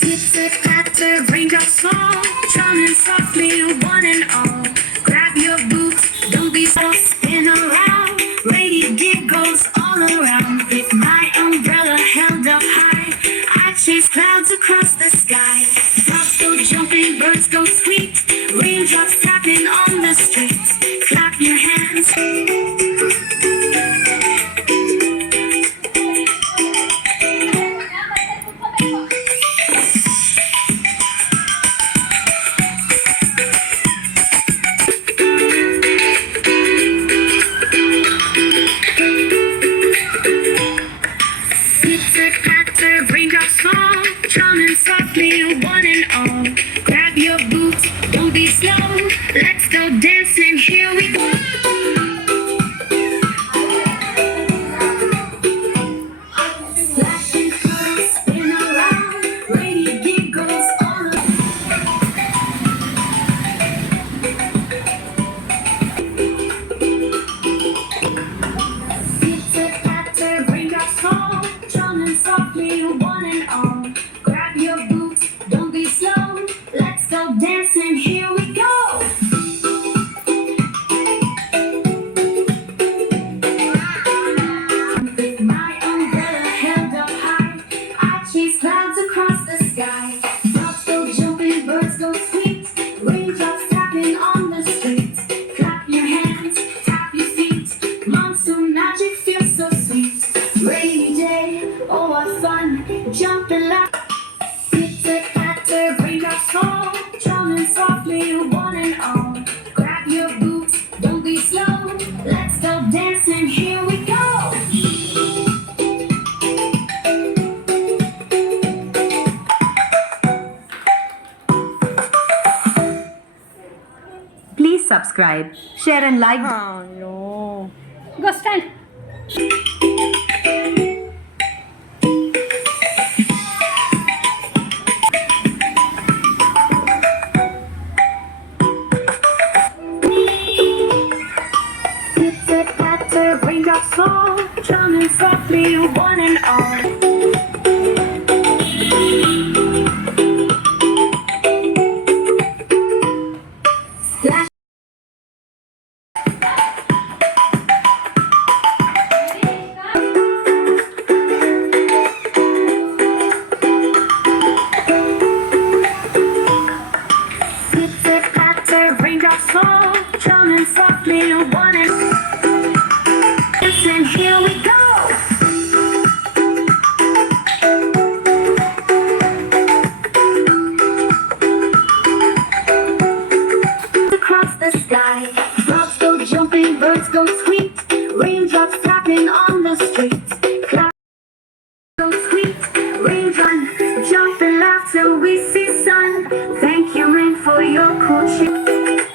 Pitter-patter, raindrops fall, drumming softly, one and all. Grab your boots, don't be so spin around. Lady giggles all around. With my umbrella held up high, I chase clouds across the sky. Frogs go jumping, birds go sweet, raindrops tapping on the streets. Clap your hands. Pitter-patter, raindrops fall, drumming softly, one and all. Grab your boots, don't be slow. Let's go dancing, here we go. Flashing colors spin around, lady giggles all around. Pitter-patter, raindrops fall, drumming softly, one and all. Grab your boots, don't be slow. Let's go dancing, here we go. With my umbrella held up high, I chase clouds across the sky. Frogs go jumping, birds go sweet, raindrops tapping on the streets. Clap your hands, tap your feet, monsoon magic feels so sweet. Rainy day, oh what fun, jumping loud. Pitter-patter, raindrops fall, drumming softly, one and all. Grab your boots, don't be slow. Let's go dancing, here we go. Please subscribe, share and like. Oh no. Go stand. Pitter-patter, raindrops fall, drumming softly, one and all. Splash. Pitter-patter, raindrops fall, drumming softly, one and all. Listen, here we go. Across the sky, frogs go jumping, birds go sweet, raindrops tapping on the streets. Clouds go sweet, raindrops jumping loud till we see sun. Thank you, rain, for your cool shit.